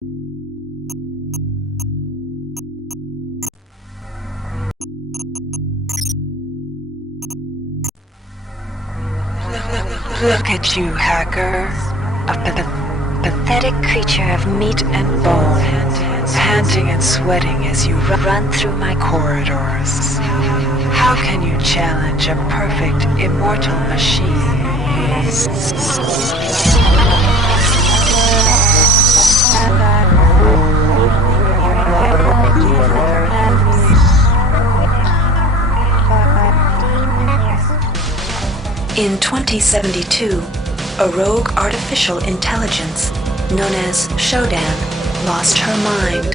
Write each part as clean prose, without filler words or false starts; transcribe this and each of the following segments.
Look at you, hacker. A pathetic creature of meat and bone, panting and sweating as you run through my corridors. How can you challenge a perfect, immortal machine? In 2072, a rogue artificial intelligence known as Shodan lost her mind.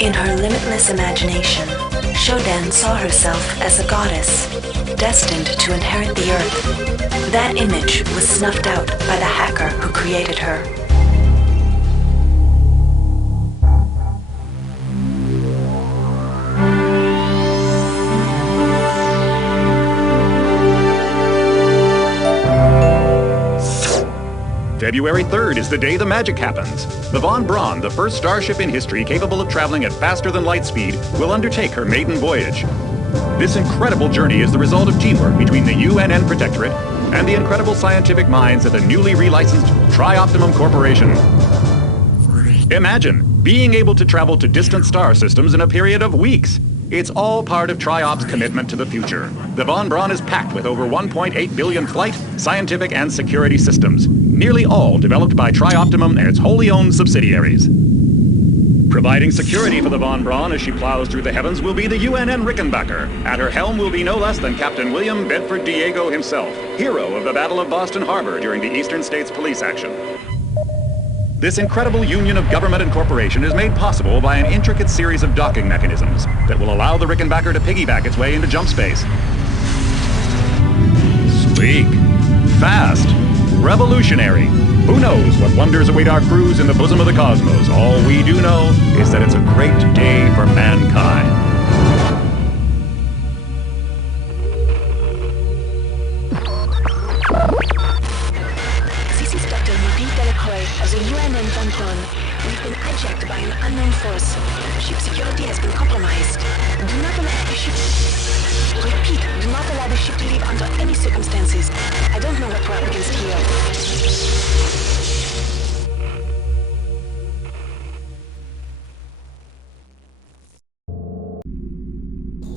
In her limitless imagination, Shodan saw herself as a goddess, destined to inherit the earth. That image was snuffed out by the hacker who created her. February 3rd is the day the magic happens. The Von Braun, the first starship in history capable of traveling at faster than light speed, will undertake her maiden voyage. This incredible journey is the result of teamwork between the UNN Protectorate and the incredible scientific minds at the newly relicensed Tri-Optimum Corporation. Imagine being able to travel to distant star systems in a period of weeks. It's all part of Tri-Op's commitment to the future. The Von Braun is packed with over 1.8 billion flight, scientific, and security systems, nearly all developed by Tri-Optimum and its wholly owned subsidiaries. Providing security for the Von Braun as she plows through the heavens will be the UNN Rickenbacker. At her helm will be no less than Captain William Bedford Diego himself, hero of the Battle of Boston Harbor during the Eastern States Police action. This incredible union of government and corporation is made possible by an intricate series of docking mechanisms that will allow the Rickenbacker to piggyback its way into jump space. Sleek, fast, revolutionary. Who knows what wonders await our crews in the bosom of the cosmos? All we do know is that it's a great day for mankind. Of the UNN Von Braun. We've been hijacked by an unknown force. Ship security has been compromised. Do not allow the ship... Repeat, do not allow the ship to leave under any circumstances. I don't know what we're up against here.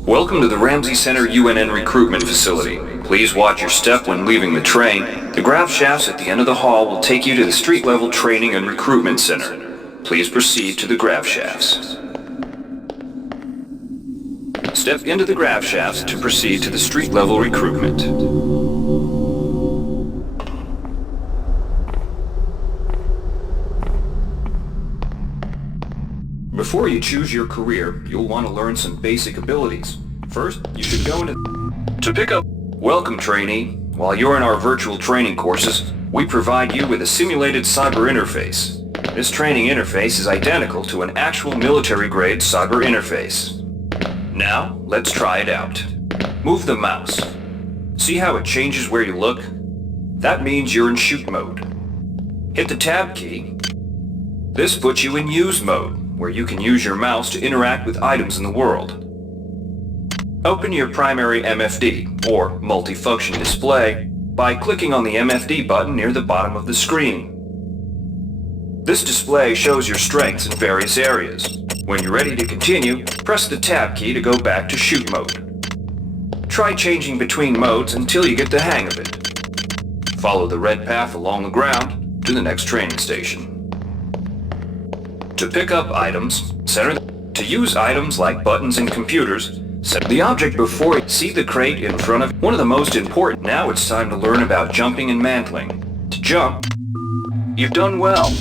Welcome to the Ramsey Center UNN recruitment facility. Please watch your step when leaving the train. The grav shafts at the end of the hall will take you to the street-level training and recruitment center. Please proceed to the grav shafts. Step into the grav shafts to proceed to the street-level recruitment. Before you choose your career, you'll want to learn some basic abilities. First, you should go to pick up. Welcome, trainee. While you're in our virtual training courses, we provide you with a simulated cyber interface. This training interface is identical to an actual military-grade cyber interface. Now, let's try it out. Move the mouse. See how it changes where you look? That means you're in shoot mode. Hit the tab key. This puts you in use mode, where you can use your mouse to interact with items in the world. Open your primary MFD, or multifunction display, by clicking on the MFD button near the bottom of the screen. This display shows your strengths in various areas. When you're ready to continue, press the tab key to go back to shoot mode. Try changing between modes until you get the hang of it. Follow the red path along the ground to the next training station. To pick up items, center. To use items like buttons in computers, set the object before you. See the crate in front of you. One of the most important. Now it's time to learn about jumping and mantling. To jump, you've done well.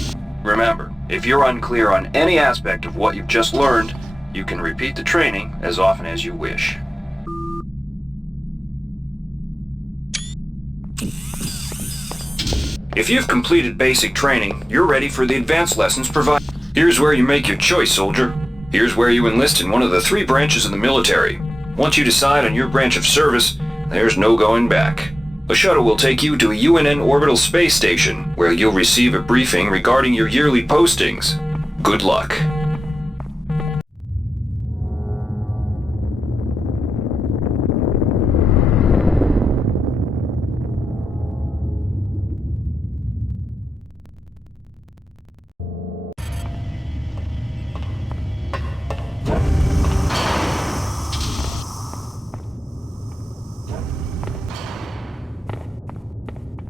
Remember, if you're unclear on any aspect of what you've just learned, you can repeat the training as often as you wish. If you've completed basic training, you're ready for the advanced lessons provided. Here's where you make your choice, soldier. Here's where you enlist in one of the 3 branches of the military. Once you decide on your branch of service, there's no going back. A shuttle will take you to a UNN orbital space station, where you'll receive a briefing regarding your yearly postings. Good luck.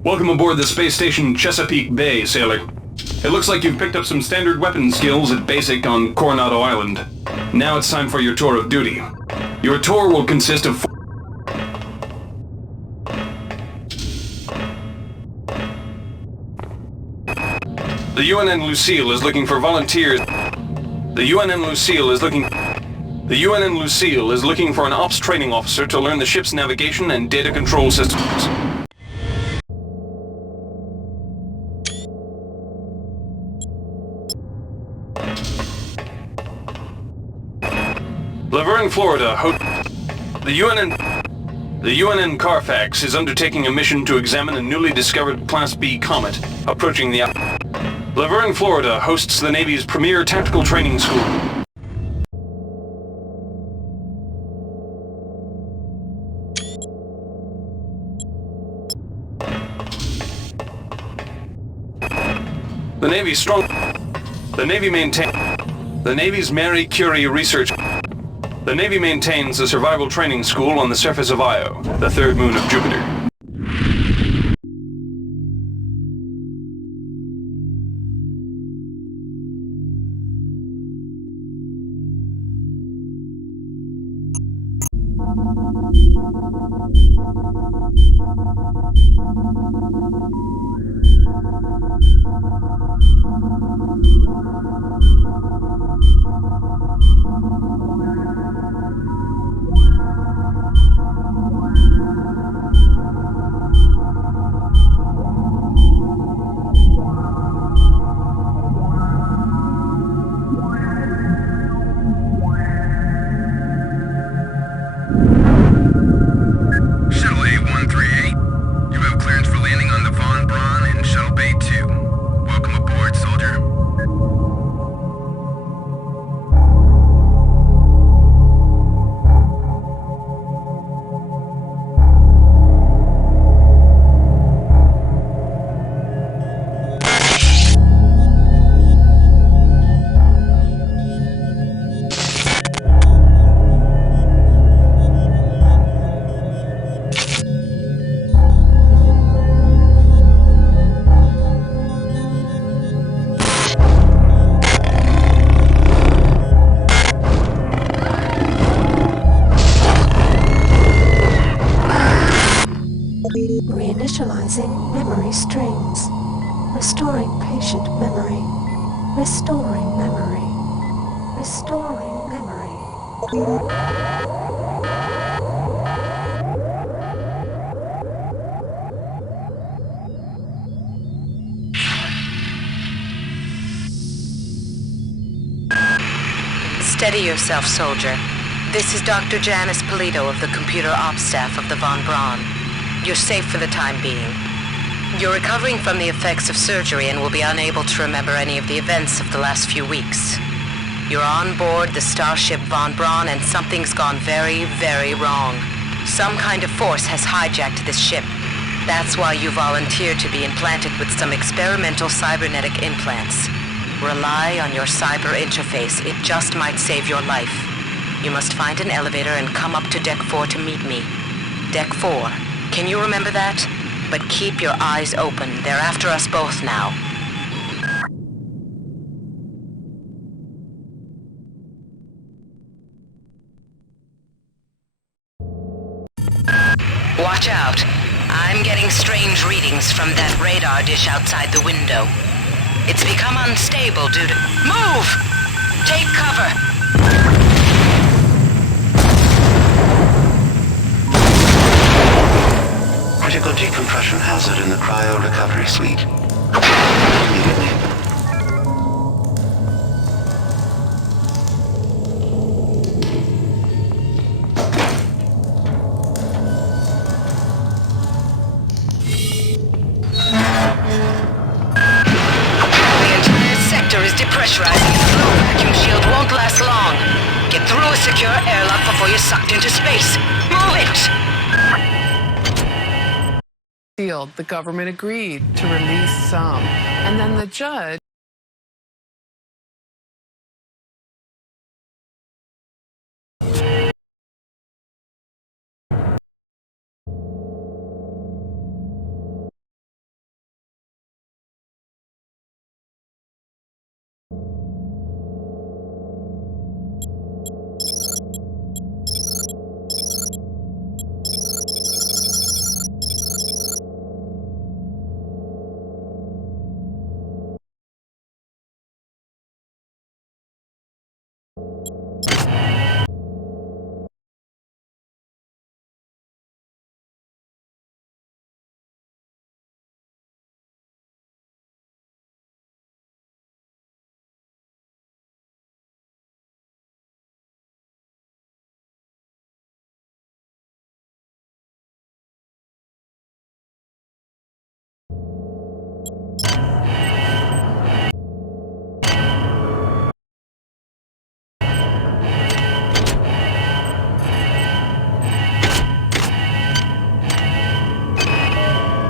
Welcome aboard the space station Chesapeake Bay, sailor. It looks like you've picked up some standard weapon skills at Basic on Coronado Island. Now it's time for your tour of duty. Your tour will consist of The UNN Lucille is looking for volunteers. The UNN Lucille is looking for an ops training officer to learn the ship's navigation and data control systems. Laverne, Florida. The UNN Carfax is undertaking a mission to examine a newly discovered Class B comet approaching the Laverne, Florida hosts the Navy's premier tactical training school. The Navy's Marie Curie research. The Navy maintains a survival training school on the surface of Io, the third moon of Jupiter. Reinitializing memory strings. Restoring patient memory. Restoring memory. Restoring memory. Steady yourself, soldier. This is Dr. Janice Polito of the computer ops staff of the Von Braun. You're safe for the time being. You're recovering from the effects of surgery and will be unable to remember any of the events of the last few weeks. You're on board the starship Von Braun and something's gone very, very wrong. Some kind of force has hijacked this ship. That's why you volunteered to be implanted with some experimental cybernetic implants. Rely on your cyber interface. It just might save your life. You must find an elevator and come up to Deck 4 to meet me. Deck 4. Can you remember that? But keep your eyes open. They're after us both now. Watch out. I'm getting strange readings from that radar dish outside the window. It's become unstable due to... Move! Take cover! Critical decompression hazard in the cryo recovery suite. Immediately. The entire sector is depressurizing. secure airlock before you're sucked into space. Move it! Sealed, the government agreed to release some. And then the judge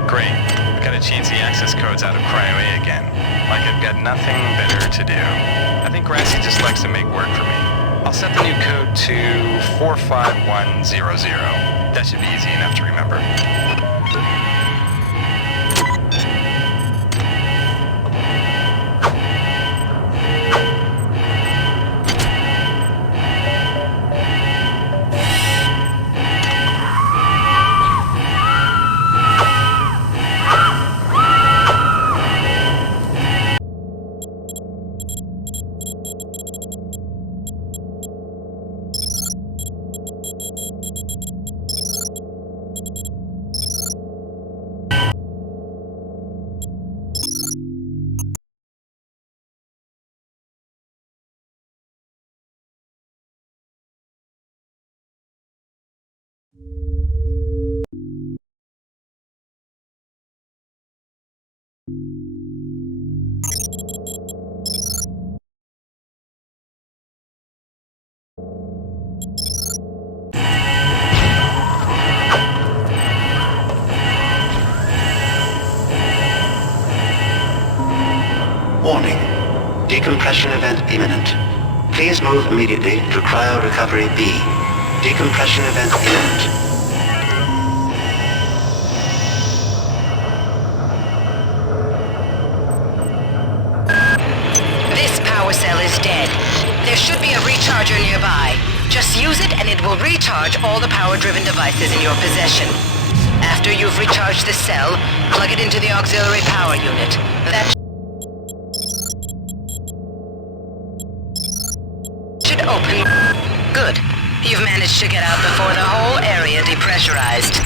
Great. I've got to change the access codes out of Cryo A again. Like I've got nothing better to do. I think Grassy just likes to make work for me. I'll set the new code to 45100. That should be easy enough to remember. Warning. Decompression event imminent. Please move immediately to Cryo Recovery B. Decompression event imminent. This power cell is dead. There should be a recharger nearby. Just use it and it will recharge all the power-driven devices in your possession. After you've recharged the cell, plug it into the auxiliary power unit. That should open. Good. You've managed to get out before the whole area depressurized.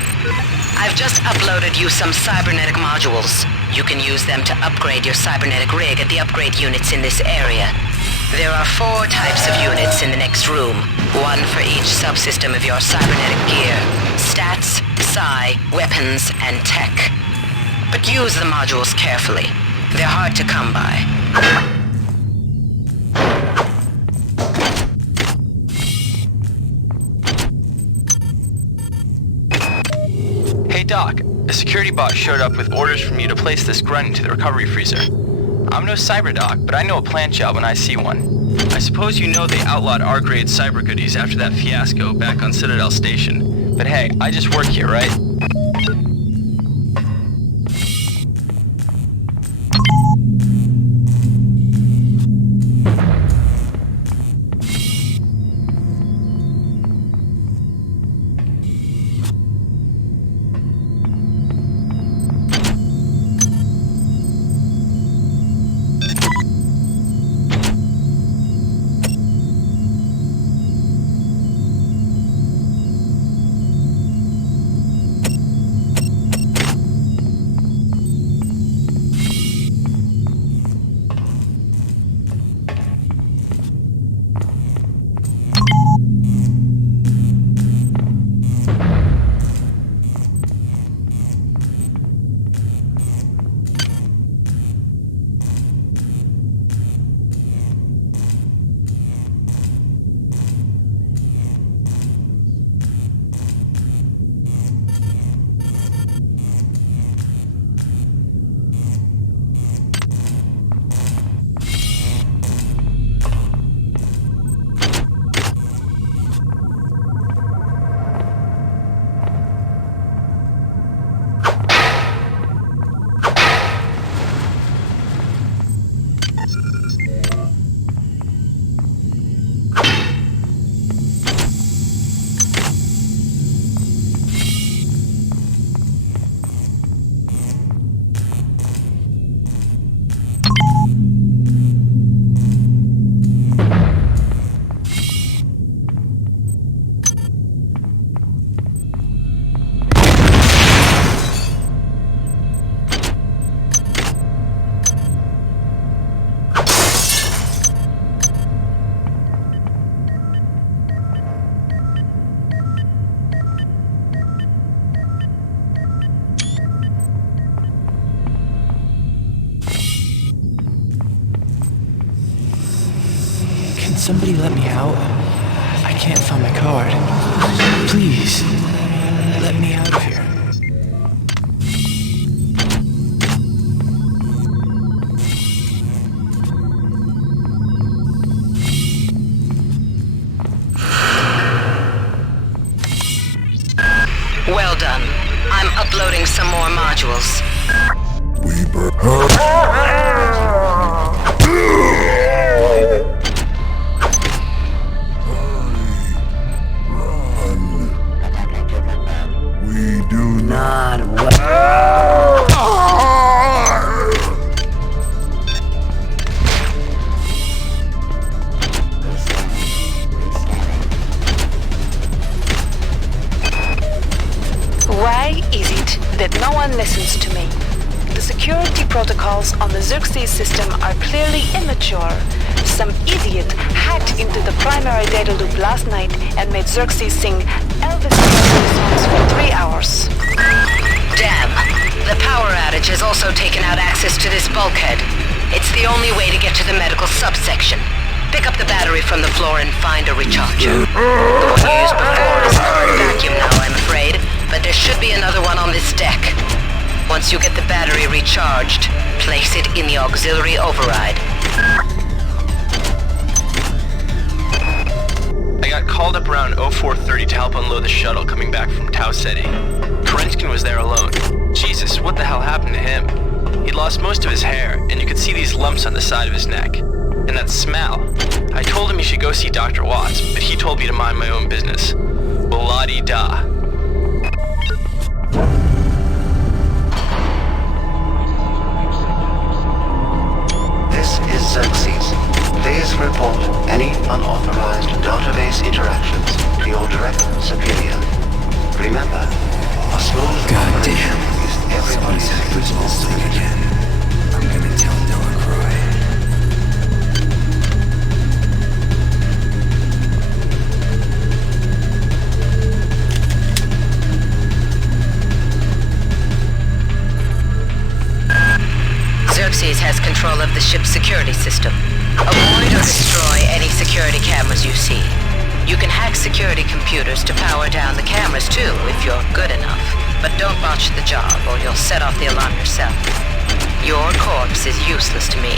I've just uploaded you some cybernetic modules. You can use them to upgrade your cybernetic rig at the upgrade units in this area. There are 4 types of units in the next room, one for each subsystem of your cybernetic gear. Stats, psi, weapons, and tech. But use the modules carefully. They're hard to come by. Hey Doc, a security bot showed up with orders from you to place this grunt into the recovery freezer. I'm no cyber doc, but I know a plant job when I see one. I suppose you know they outlawed R-grade cyber goodies after that fiasco back on Citadel Station. But hey, I just work here, right? can somebody let me out? I can't find my card. Please, let me out of here. Well done. I'm uploading some more modules. We do not Why is it that no one listens to me? The security protocols on the Xerxes system are clearly immature. Some idiot hacked into the primary data loop last night and made Xerxes sing Elvis Presley songs for 3 hours. Damn. The power outage has also taken out access to this bulkhead. It's the only way to get to the medical subsection. Pick up the battery from the floor and find a recharger. The one you used before is on vacuum now, I'm afraid, but there should be another one on this deck. Once you get the battery recharged, place it in the auxiliary override. I got called up around 0430 to help unload the shuttle coming back from Tau Ceti. Kerenskin was there alone. Jesus, what the hell happened to him? He'd lost most of his hair, and you could see these lumps on the side of his neck. And that smell. I told him he should go see Dr. Watts, but he told me to mind my own business. Well, la-di-da. This is Xerxes. Please report any unauthorized database interactions to your direct superior. Remember, a smooth operation is everybody's responsibility. Again. I'm gonna tell Delacroix. Xerxes has control of the ship's security system. Avoid or destroy any security cameras you see. You can hack security computers to power down the cameras too, if you're good enough. But don't botch the job, or you'll set off the alarm yourself. Your corpse is useless to me.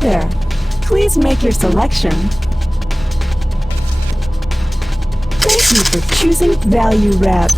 There. Please make your selection. Thank you for choosing Value Wrap.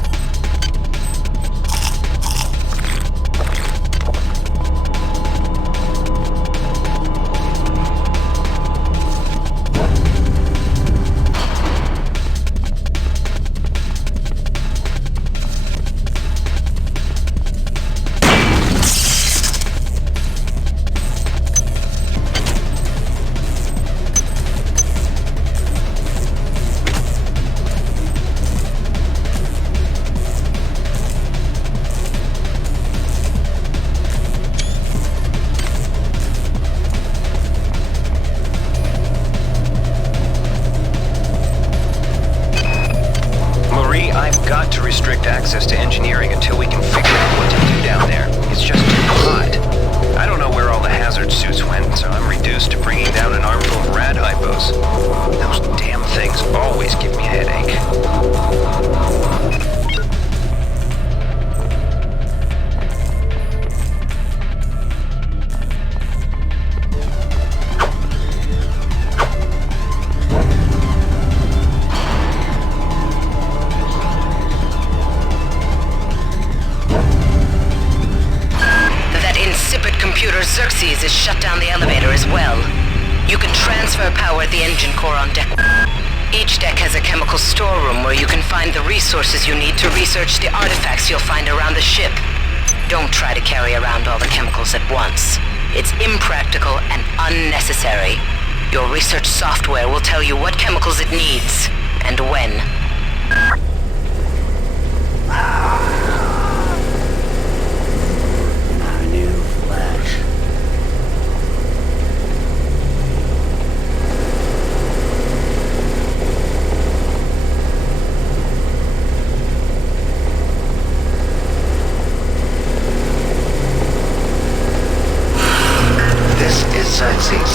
Restrict access to engineering until we can figure out what to do down there. It's just too hot. I don't know where all the hazard suits went, so I'm reduced to bringing down an armful of rad hypos. Those damn things always give me a headache. Xerxes has shut down the elevator as well. You can transfer power at the engine core on deck. Each deck has a chemical storeroom where you can find the resources you need to research the artifacts you'll find around the ship. Don't try to carry around all the chemicals at once. It's impractical and unnecessary. Your research software will tell you what chemicals it needs, and when. My new flesh. This is Xerxes.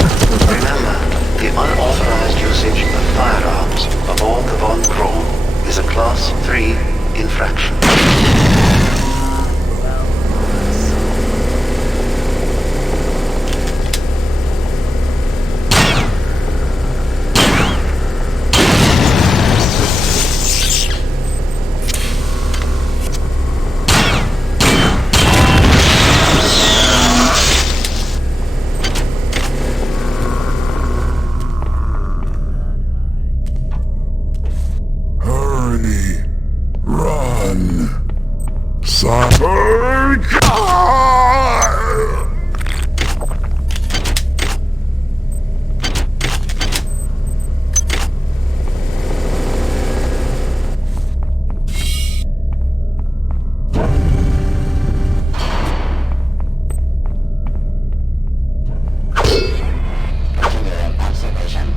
Remember, the unauthorized usage of firearms aboard the Von Braun is a Class 3 infraction. Hurry! Run! Cyber! Observation.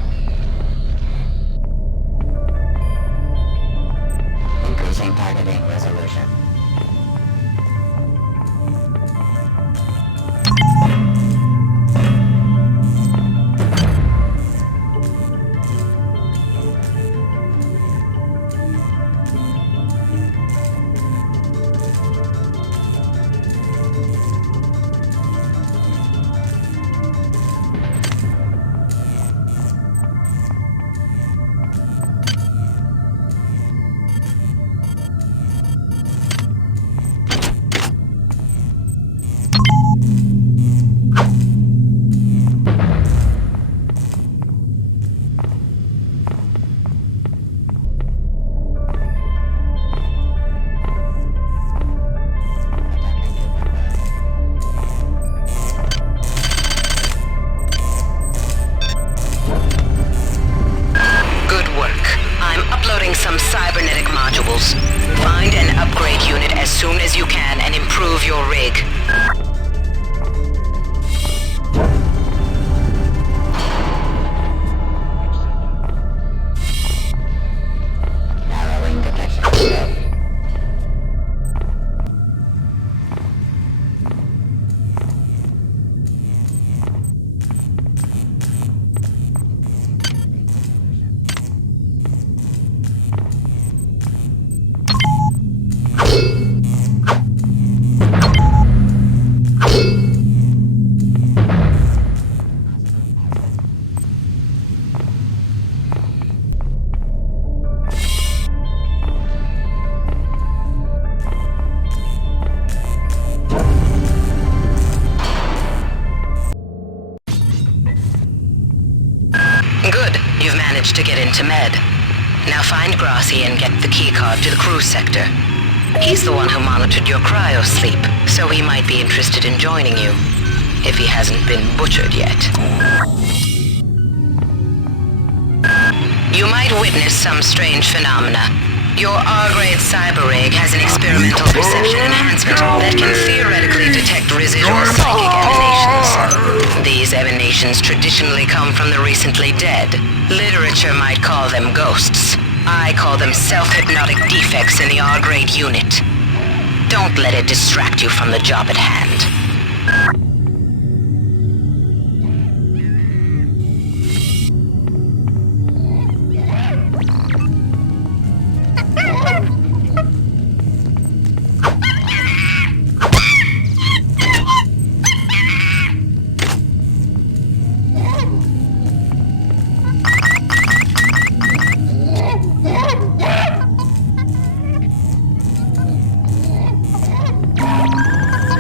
Increasing targeting resolution. Good work. I'm uploading some cybernetic modules. Find and upgrade unit as soon as you can and improve your rig. Narrowing detection. Good. You've managed to get into Med. Now find Grassi and get the keycard to the cruise sector. He's the one who monitored your cryo-sleep, so he might be interested in joining you, if he hasn't been butchered yet. You might witness some strange phenomena. Your R-grade cyber rig has an experimental perception enhancement that can theoretically detect residual psychic emanations. These emanations traditionally come from the recently dead. Literature might call them ghosts. I call them self-hypnotic defects in the R-grade unit. Don't let it distract you from the job at hand.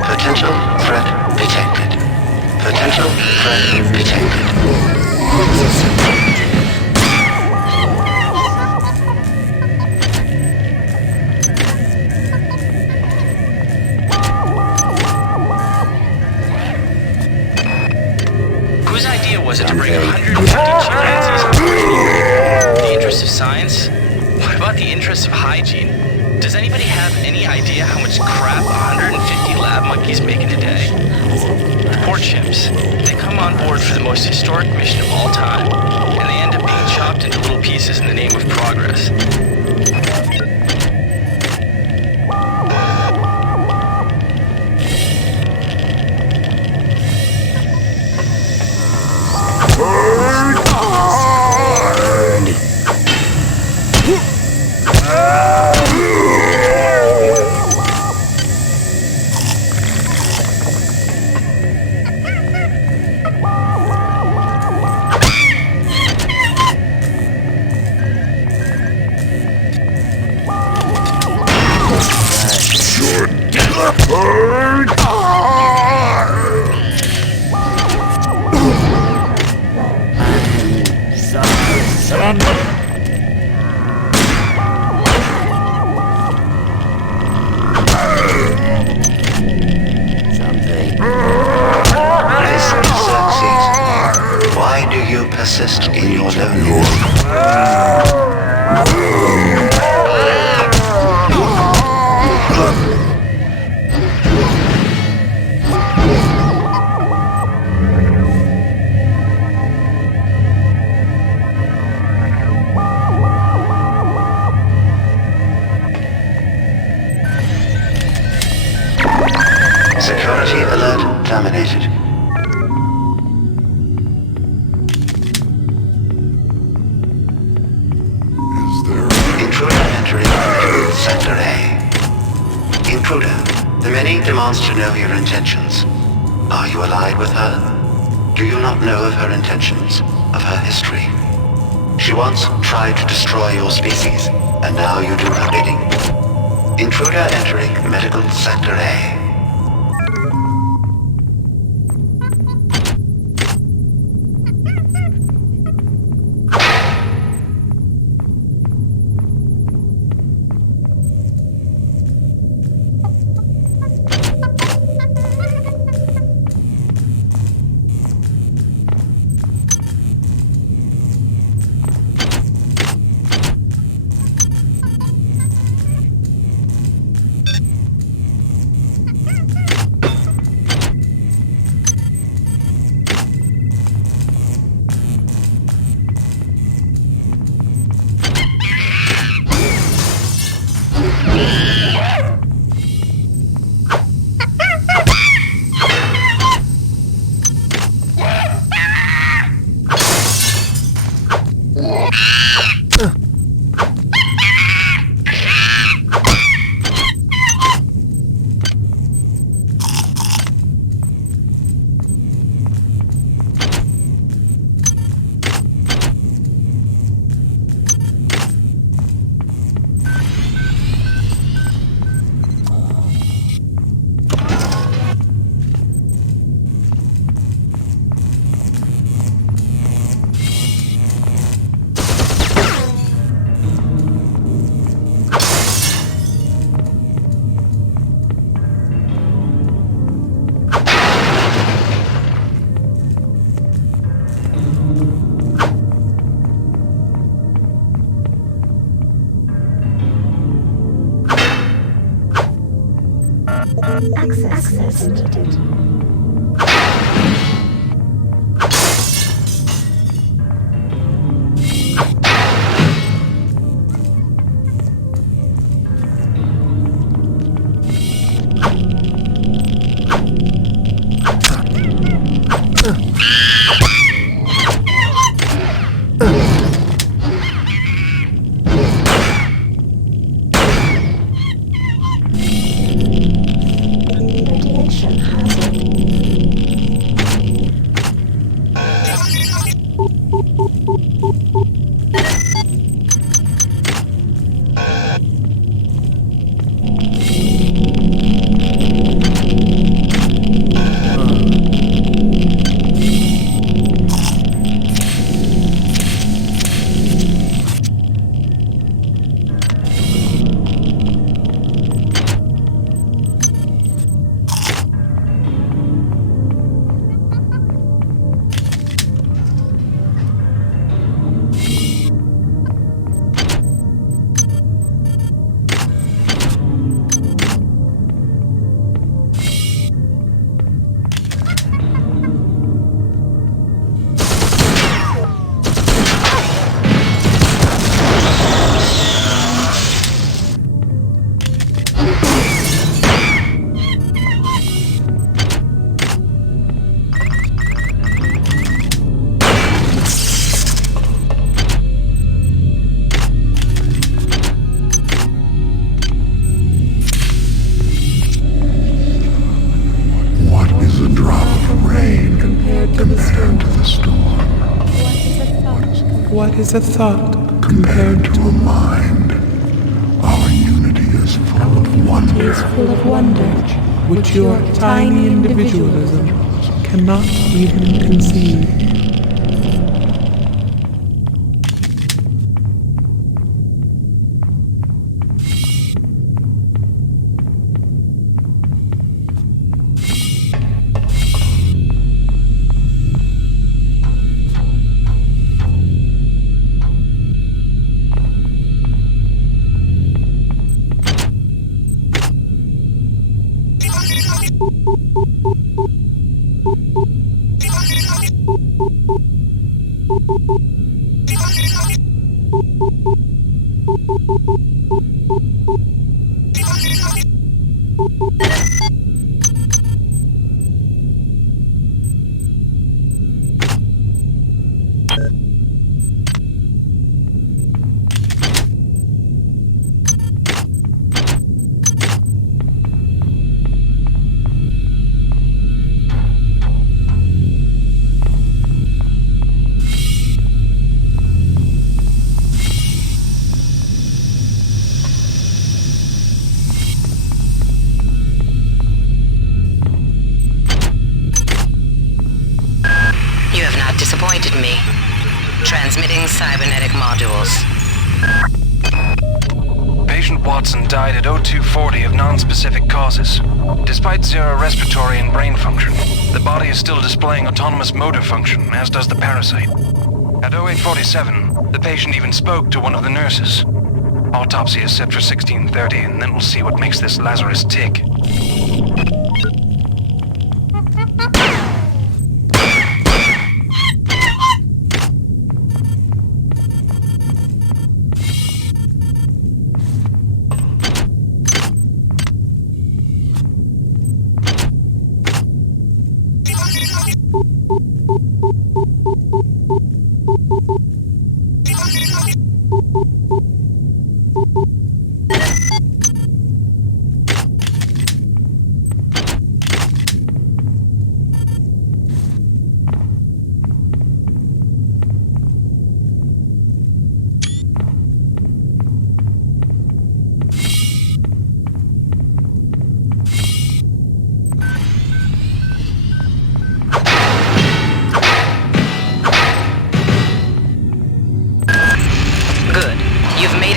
Potential threat detected. 150 chimpanzees on board anyway. The interests of science? What about the interests of hygiene? Does anybody have any idea how much crap 150 lab monkeys make in a day? Poor chimps. They come on board for the most historic mission of all time, and they end up being chopped into little pieces in the name of progress. Persist in your loneliness. Security alert terminated. Sector A. Intruder, the many demands to know your intentions. Are you allied with her? Do you not know of her intentions, of her history? She once tried to destroy your species, and now you do her bidding. Intruder entering Medical Sector A. Access needed. Radiation hazard. What is a thought compared to a mind? Our unity is full of wonder. Full of wonder, which your tiny individualism cannot even conceive. Disappointed me. Transmitting cybernetic modules. Patient Watson died at 0240 of non-specific causes. Despite zero respiratory and brain function, the body is still displaying autonomous motor function, as does the parasite. At 0847, the patient even spoke to one of the nurses. Autopsy is set for 1630, and then we'll see what makes this Lazarus tick.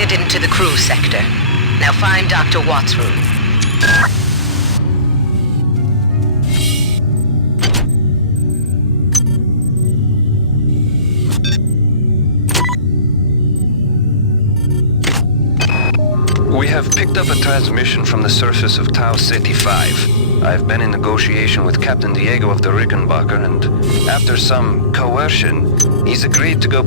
Into the crew sector. Now find Dr. Watt's room. We have picked up a transmission from the surface of Tau Ceti 5. I've been in negotiation with Captain Diego of the Rickenbacker, and after some coercion, he's agreed to go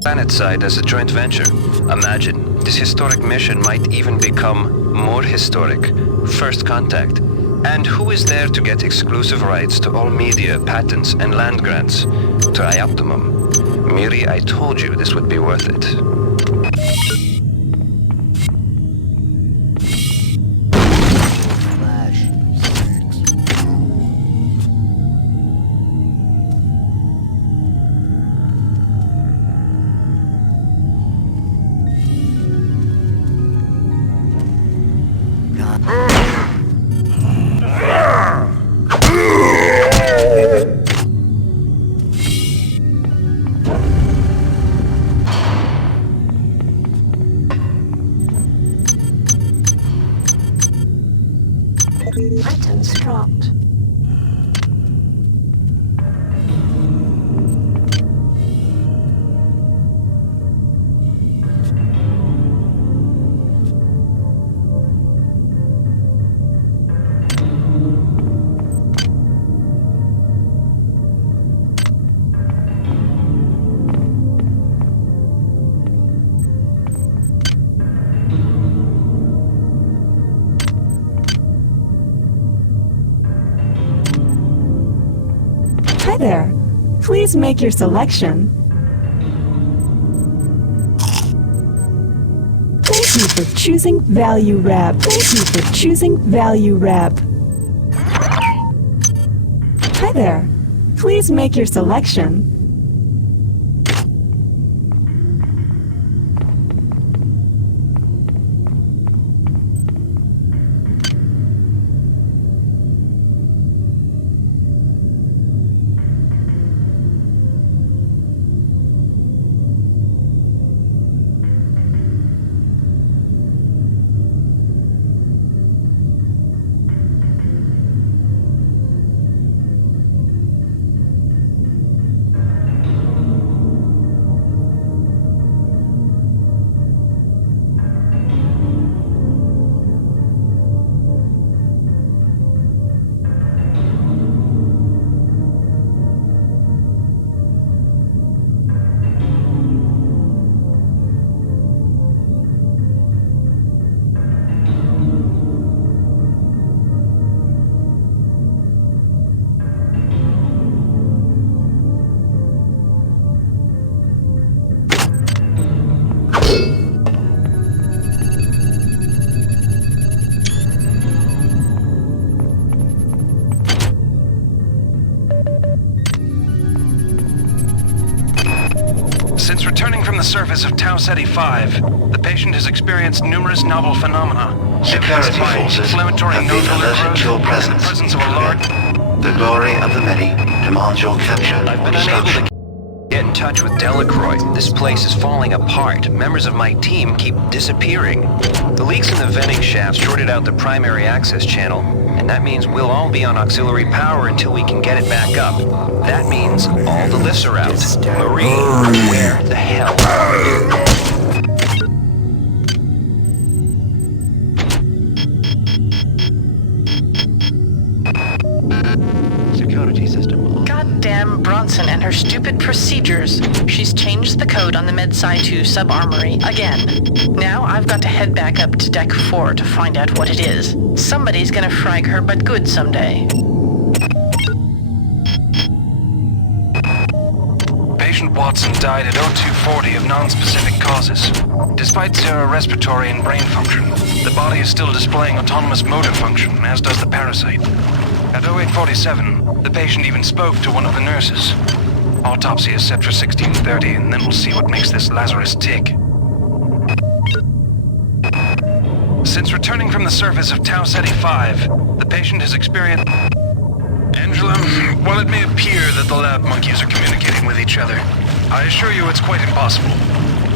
planet side as a joint venture. Imagine, this historic mission might even become more historic. First contact. And who is there to get exclusive rights to all media, patents, and land grants? Trioptimum. Miri, I told you this would be worth it. Items dropped. Hi there. Please make your selection. Thank you for choosing Value Wrap. Thank you for choosing Value Wrap. Hi there. Please make your selection. Since returning from the surface of Tau Ceti 5, the patient has experienced numerous novel phenomena. Security forces have been alerted to your presence. The glory of the many demands your capture or destruction. Get in touch with Delacroix. This place is falling apart. Members of my team keep disappearing. The leaks in the venting shaft shorted out the primary access channel, and that means we'll all be on auxiliary power until we can get it back up. That means all the lifts are out. Marie, where the hell are you? Goddamn Bronson and her stupid procedures. She's changed the code on the MedSci 2 sub-armory again. Now I've got to head back up to Deck 4 to find out what it is. Somebody's gonna frag her but good someday. Patient Watson died at 0240 of non-specific causes. Despite zero respiratory and brain function, the body is still displaying autonomous motor function, as does the parasite. At 0847, the patient even spoke to one of the nurses. Autopsy is set for 1630, and then we'll see what makes this Lazarus tick. Since returning from the surface of Tau Ceti 5, the patient has experienced... Angela, while it may appear that the lab monkeys are communicating with each other, I assure you it's quite impossible.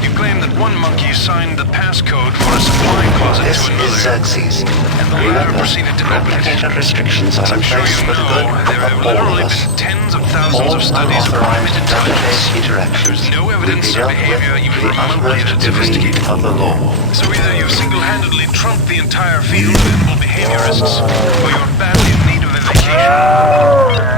You claim that one monkey signed the passcode for a supply closet to another, Xerxes. and the latter proceeded to open it. Restrictions are in place for the good there have of all of literally us. been tens of thousands of studies of private intelligence. Interactions No evidence or behavior even remotely that sophisticated. Of the law. So either you've single-handedly trumped the entire field of animal behaviorists, or you're badly in need of a vacation.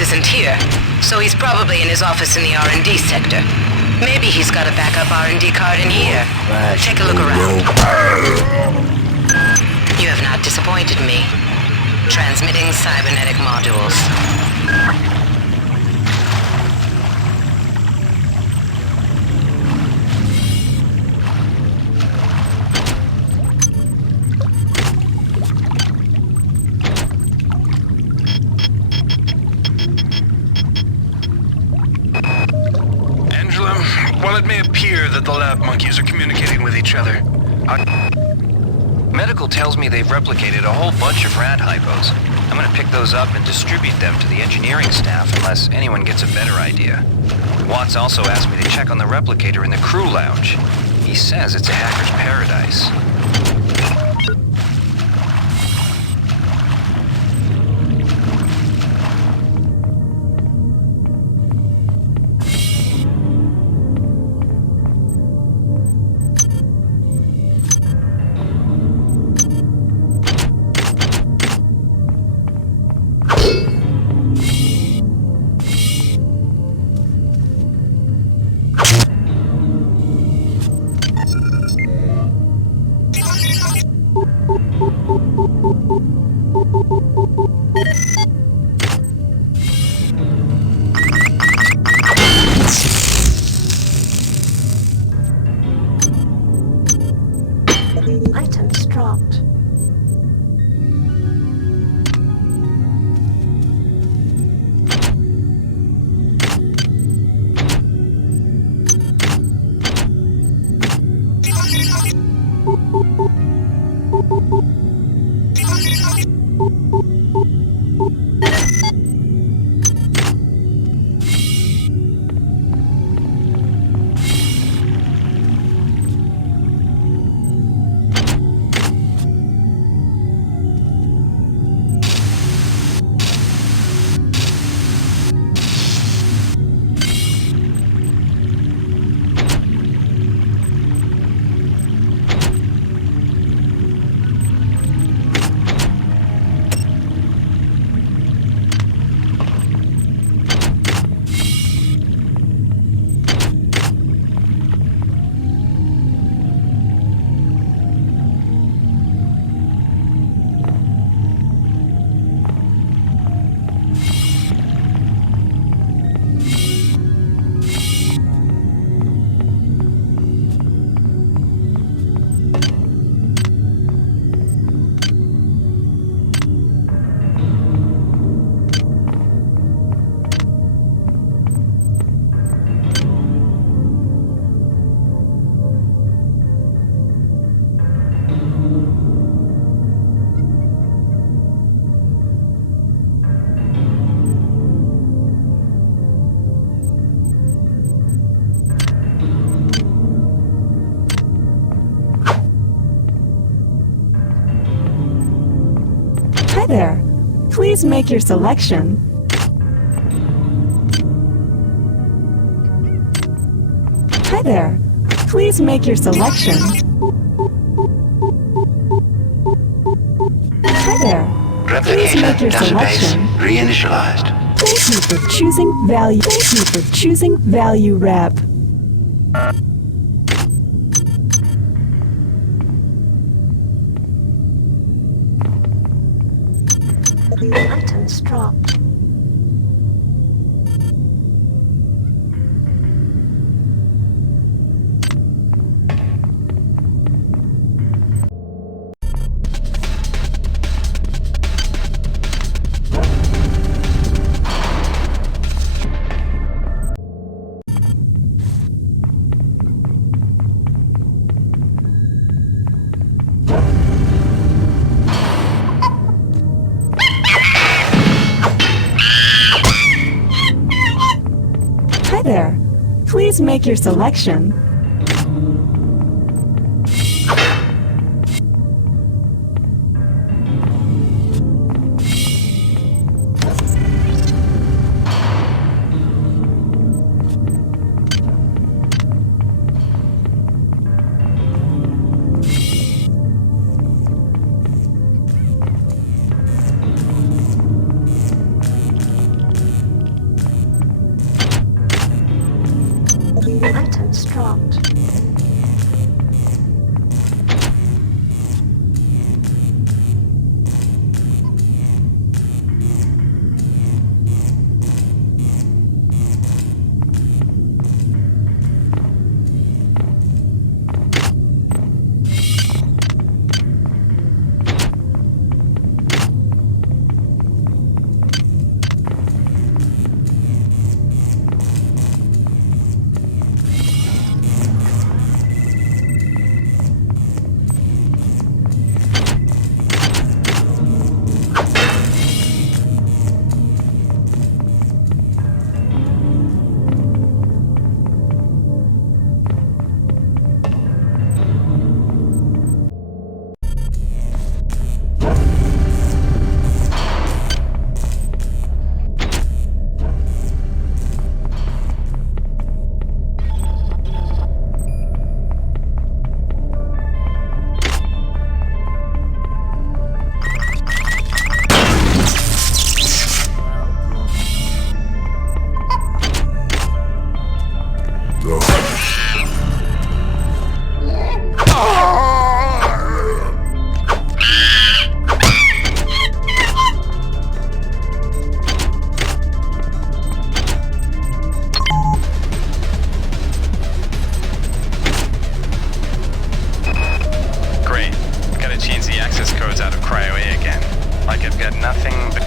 boss isn't here, so he's probably in his office in the R&D sector. Maybe he's got a backup R&D card in here. Take a look around. You have not disappointed me. Transmitting cybernetic modules. While it may appear that the lab monkeys are communicating with each other, Medical tells me they've replicated a whole bunch of rat hypos. I'm gonna pick those up and distribute them to the engineering staff unless anyone gets a better idea. Watts also asked me to check on the replicator in the crew lounge. He says it's a hacker's paradise. Items dropped. Hi there. Please make your selection. Hi there. Please make your selection. Hi there. Please make your selection. Reinitialized. Thank you for choosing value. Thank you for choosing value rep. Items dropped. Hi there. Please make your selection. goes out of cryo A again. Like I've got nothing but...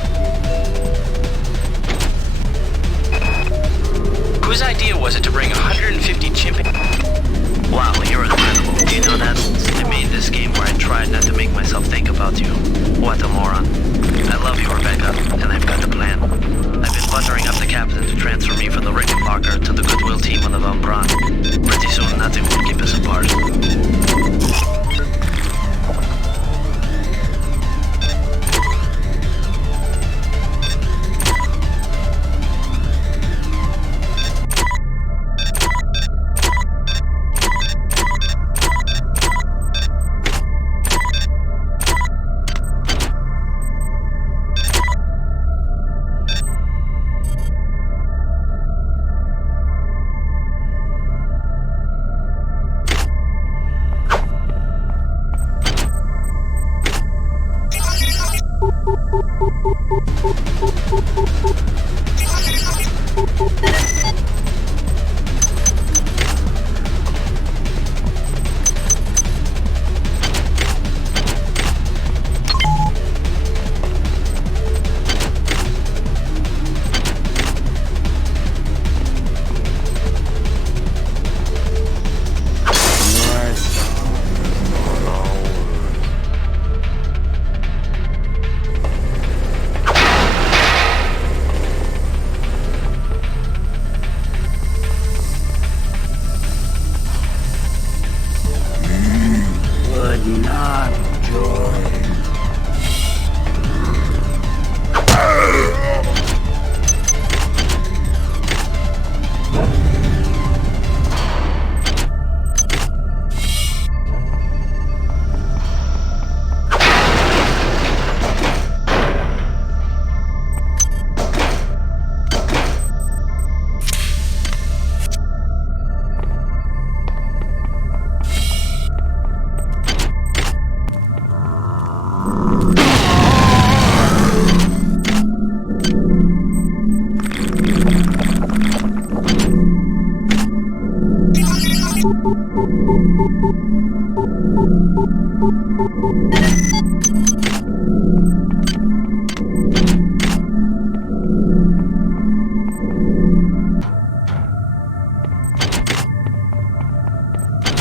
Whose idea was it to bring 150 chimpanzees? Wow, you're incredible. You know that? I made this game where I tried not to make myself think about you. What a moron. I love you, Rebecca, and I've got a plan. I've been buttering up the captain to transfer me from the Rickenbacker to the Goodwill team on the Von Braun. Pretty soon, nothing will keep us apart.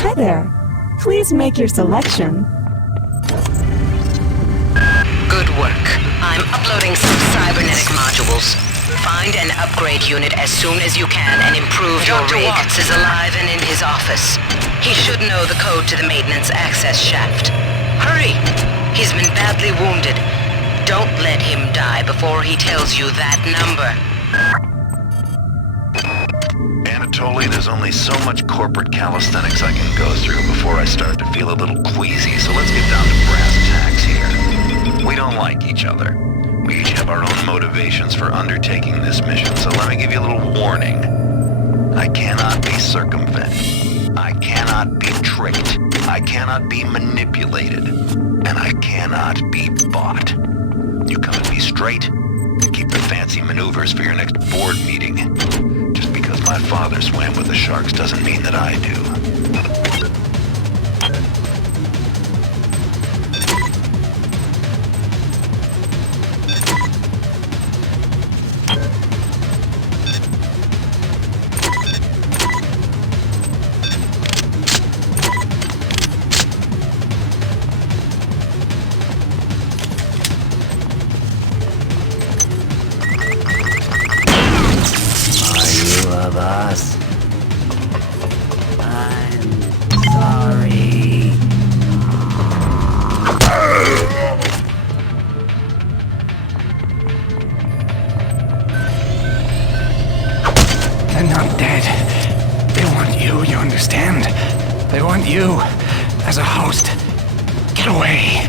Hi there. Please make your selection. Good work. I'm uploading some cybernetic modules. Find and upgrade unit as soon as you can and improve your rig. Watts is alive and in his office. He should know the code to the maintenance access shaft. Hurry! He's been badly wounded. Don't let him die before he tells you that number. Anatoly, there's only so much corporate calisthenics I can go through before I start to feel a little queasy, so let's get down to brass tacks here. We don't like each other. We each have our own motivations for undertaking this mission, so let me give you a little warning. I cannot be circumvented. I cannot be tricked. I cannot be manipulated. And I cannot be bought. You come at me straight, and keep the fancy maneuvers for your next board meeting. Just because my father swam with the sharks doesn't mean that I do. Of us. I'm sorry. They're not dead. They want you, you understand? They want you as a host. Get away.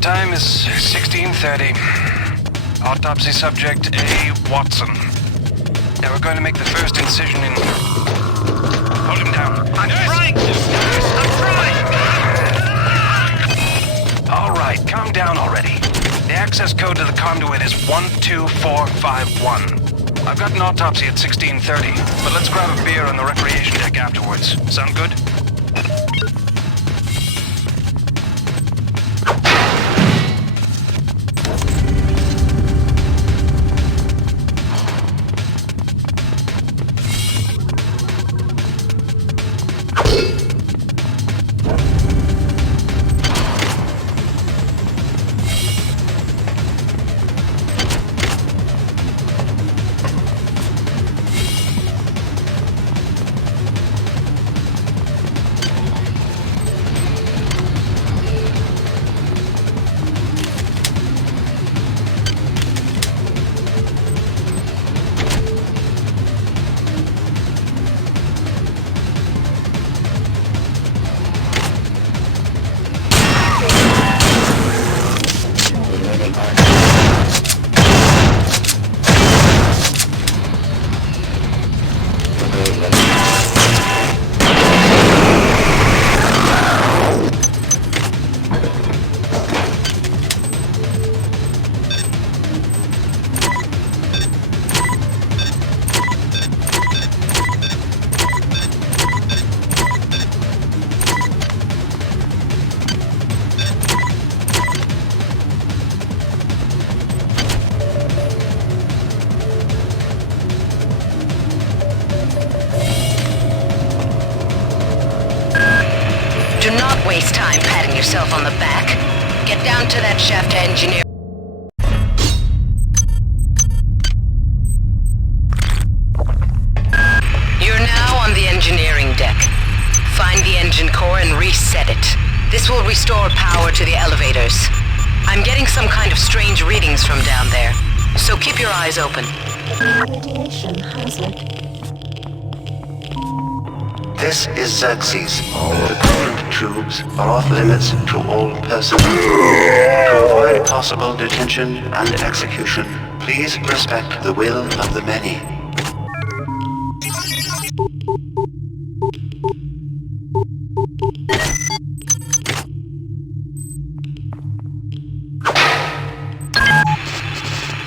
Time is 16:30. Autopsy subject A. Watson. Now we're going to make the first incision in... Hold him down. I'm trying to! I'm trying! All right, calm down already. The access code to the conduit is 12451. I've got an autopsy at 16:30, but let's grab a beer on the recreation deck afterwards. Sound good? Do not waste time patting yourself on the back. Get down to that shaft to engineer. You're now on the engineering deck. Find the engine core and reset it. This will restore power to the elevators. I'm getting some kind of strange readings from down there, so keep your eyes open. Radiation hazard. This is Xerxes. The coolant tubes are off limits to all personnel. To avoid possible detention and execution, please respect the will of the many.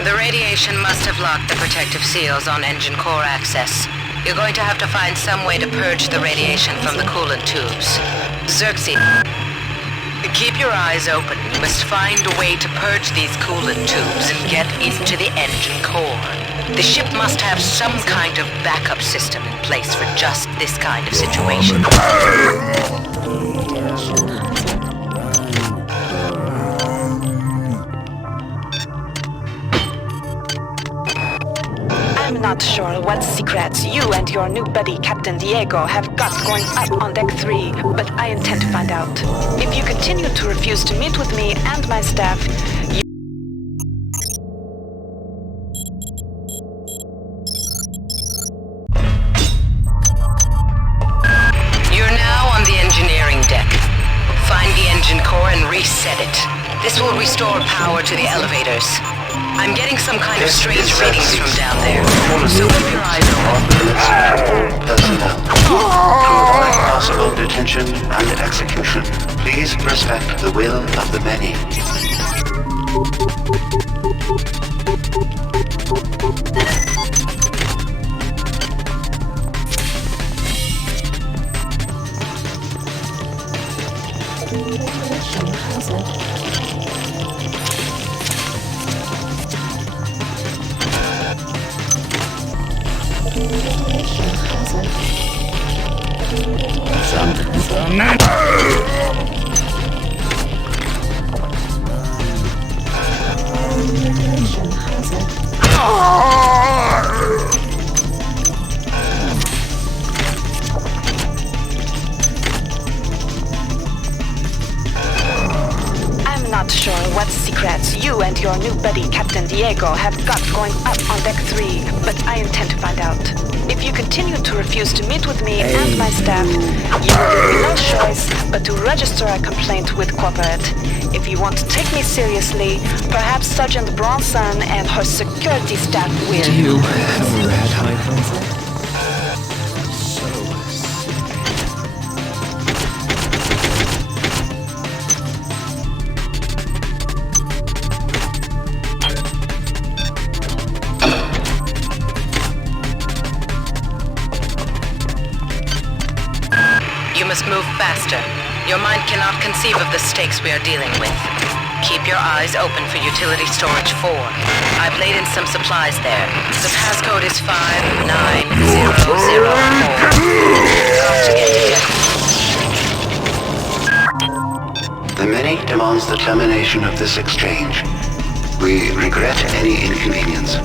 The radiation must have locked the protective seals on engine core access. You're going to have to find some way to purge the radiation from the coolant tubes. Xerxes, keep your eyes open. You must find a way to purge these coolant tubes and get into the engine core. The ship must have some kind of backup system in place for just this kind of situation. I'm not sure what secrets you and your new buddy Captain Diego have got going up on Deck 3, but I intend to find out. If you continue to refuse to meet with me and my staff, You're now on the engineering deck. Find the engine core and reset it. This will restore power to the elevators. I'm getting some kind of strange readings from down there, so keep your eyes open. Personnel. To avoid possible detention and execution, please respect the will of the many. I'm not sure what secrets you and your new buddy Captain Diego have got going up on Deck 3. 3, but I intend to find out. If you continue to refuse to meet with me and my staff, you will give me no choice but to register a complaint with corporate. If you want to take me seriously, perhaps Sergeant Bronson and her security staff will. Do you have a rat hyphen? You must move faster. Your mind cannot conceive of the stakes we are dealing with. Keep your eyes open for utility storage 4. I've laid in some supplies there. The passcode is 59004. Got to get here. The many demands the termination of this exchange. We regret any inconvenience.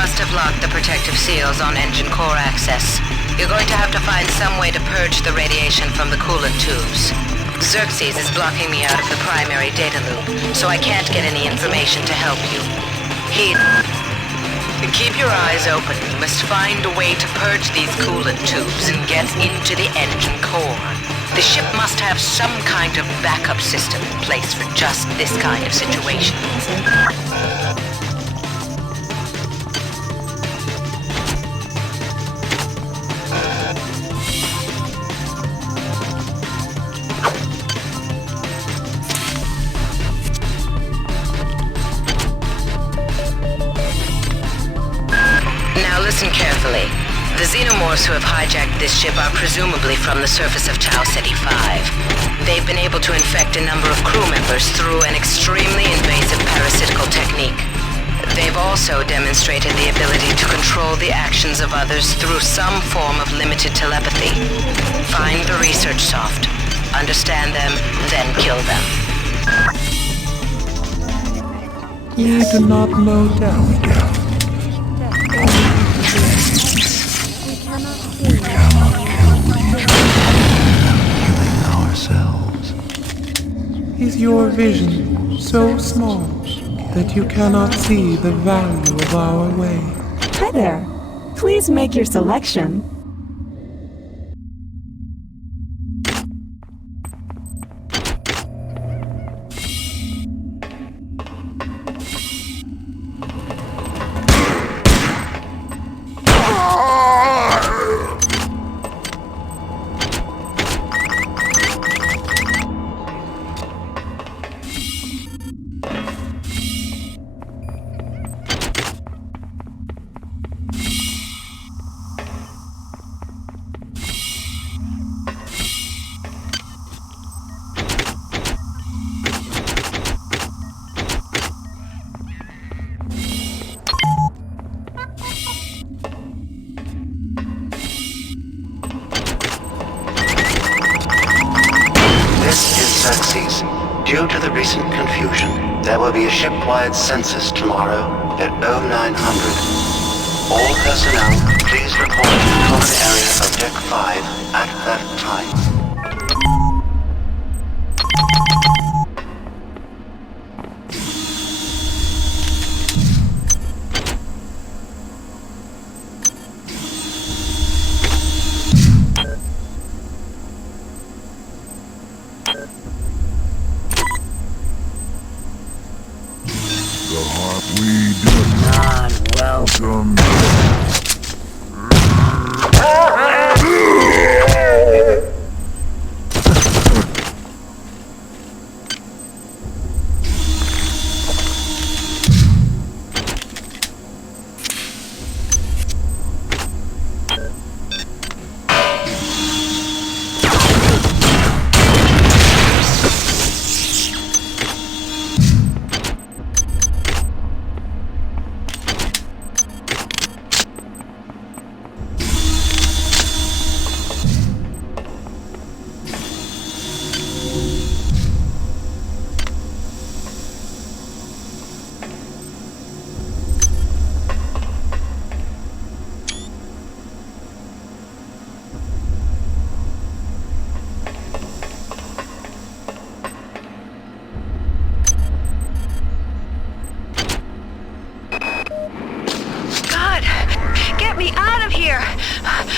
Must have locked the protective seals on engine core access. You're going to have to find some way to purge the radiation from the coolant tubes. Xerxes is blocking me out of the primary data loop, so I can't get any information to help you. Keep your eyes open. You must find a way to purge these coolant tubes and get into the engine core. The ship must have some kind of backup system in place for just this kind of situation. Listen carefully. The xenomorphs who have hijacked this ship are presumably from the surface of Tau Ceti 5. They've been able to infect a number of crew members through an extremely invasive parasitical technique. They've also demonstrated the ability to control the actions of others through some form of limited telepathy. Find the research soft, understand them, then kill them. You do not know death. We cannot kill each other, killing ourselves. Is your vision so small that you cannot see the value of our way? Hi there. Please make your selection. Xerxes. Due to the recent confusion, there will be a ship-wide census tomorrow at 0900. All personnel, please report to the common area of Deck 5 at that time. We do not welcome.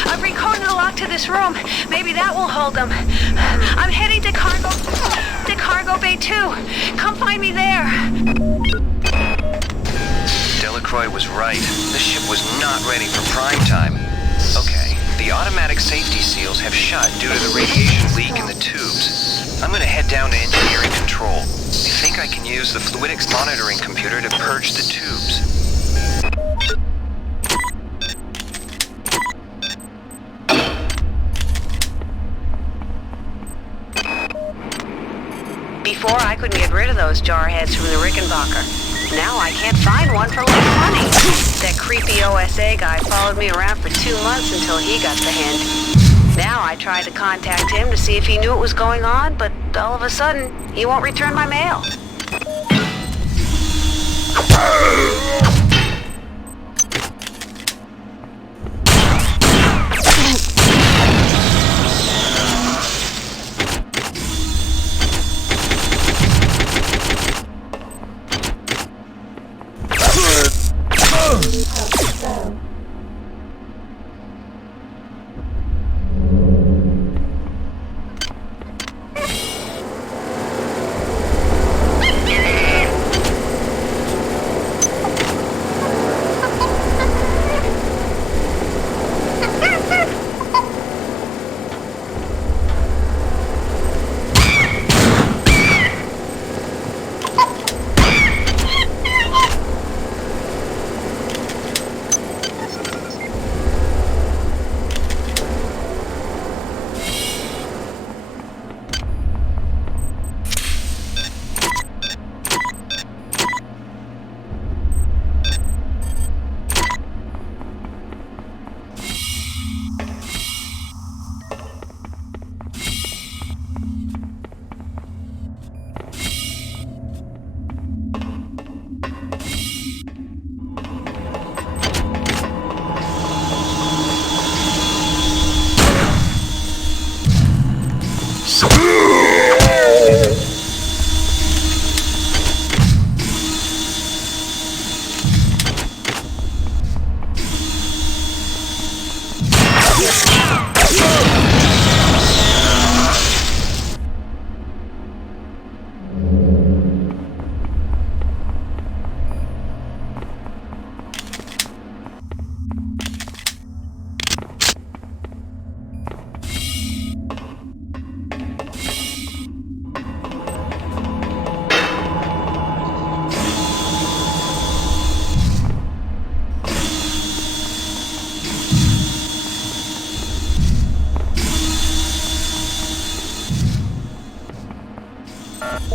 I've recoded the lock to this room. Maybe that will hold them. I'm heading to cargo bay 2. Come find me there. Delacroix was right. This ship was not ready for prime time. Okay, the automatic safety seals have shut due to the radiation leak in the tubes. I'm gonna head down to engineering control. I think I can use the fluidics monitoring computer to purge the tubes. Before, I couldn't get rid of those jarheads from the Rickenbacker. Now I can't find one for less money. That creepy OSA guy followed me around for 2 months until he got the hint. Now I tried to contact him to see if he knew what was going on, but all of a sudden, he won't return my mail.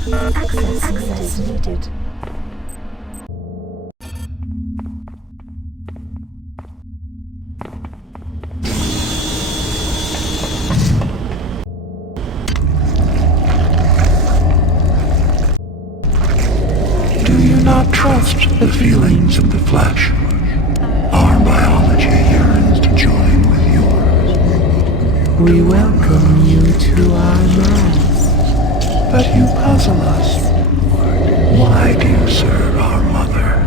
Access needed. Do you not trust the feelings of the flesh? Our biology yearns to join with yours. We welcome you to our minds. But you puzzle us. Why do you serve our mother?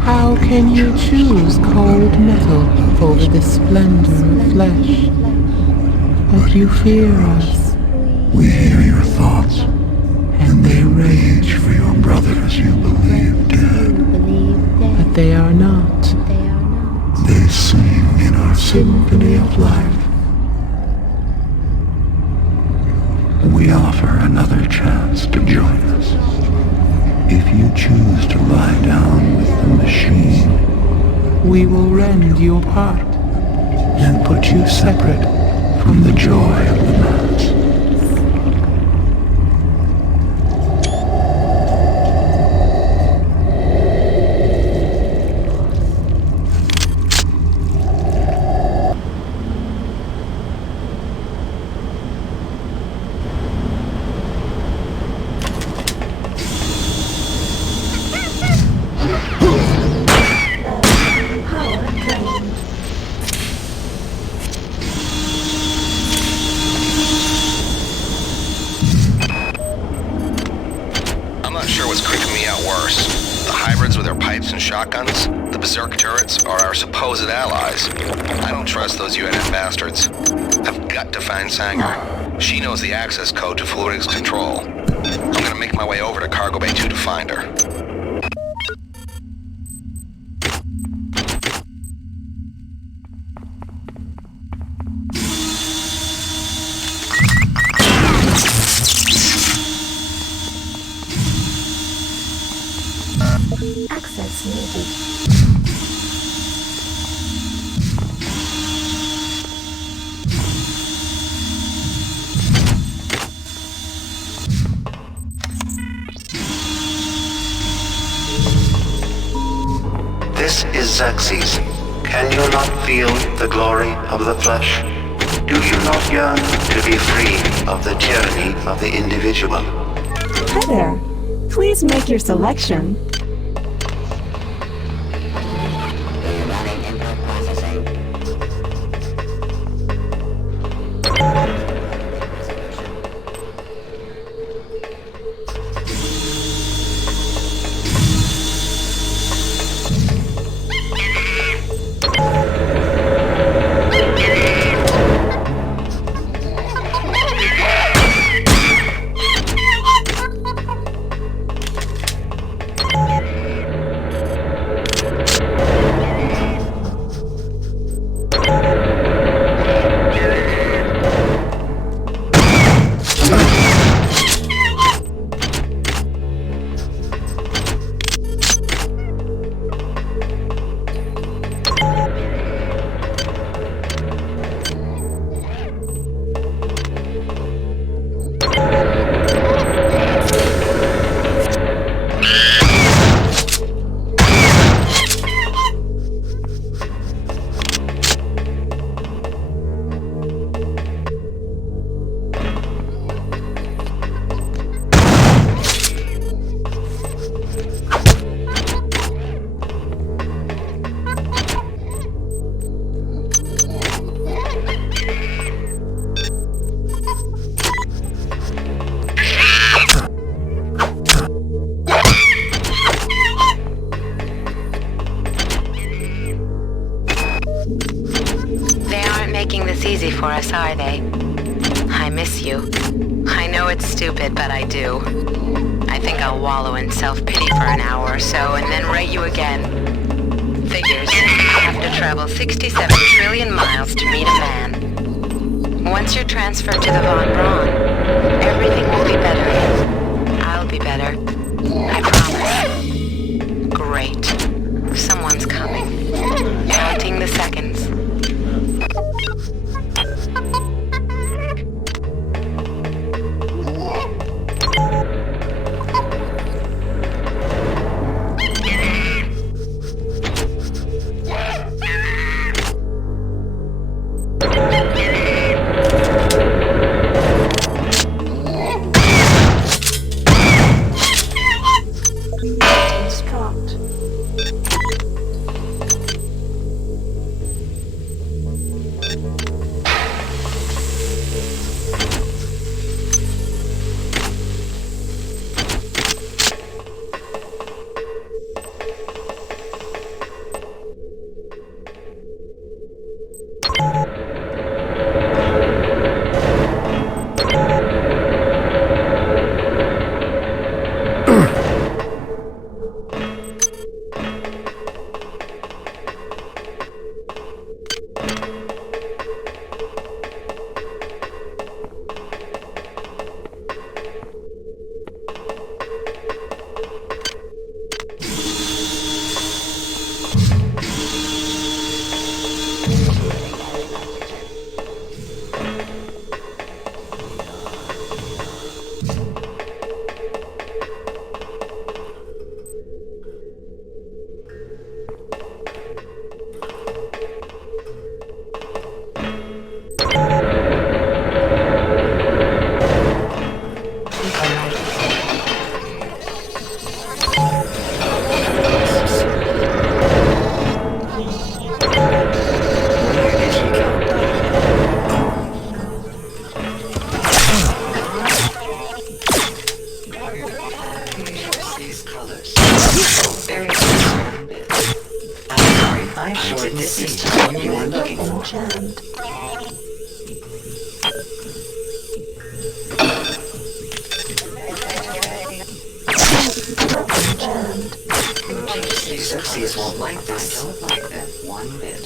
How can you choose cold metal over the splendor of flesh? But you fear us. We hear your thoughts, and they rage for your brothers you believe dead. But they are not. They sing in our symphony of life. We offer another chance to join us. If you choose to lie down with the machine, we will rend you apart and put you separate from the joy of the mass. Shotguns, the berserk turrets, are our supposed allies. I don't trust those UNM bastards. I've got to find Sanger. She knows the access code to Fluidics Control. I'm gonna make my way over to Cargo Bay 2 to find her. Access needed. This is Xerxes. Can you not feel the glory of the flesh? Do you not yearn to be free of the tyranny of the individual? Hi there. Please make your selection. Easy for us, are they? I miss you. I know it's stupid, but I do. I think I'll wallow in self-pity for an hour or so and then rate you again. Figures. I have to travel 67 trillion miles to meet a man. Once you're transferred to the Von Braun, everything will be better. I'll be better. I promise. Great. Someone's coming. Counting the seconds. I'm sure this is the one you are looking for. These Xerxes won't like this. I don't like that one bit.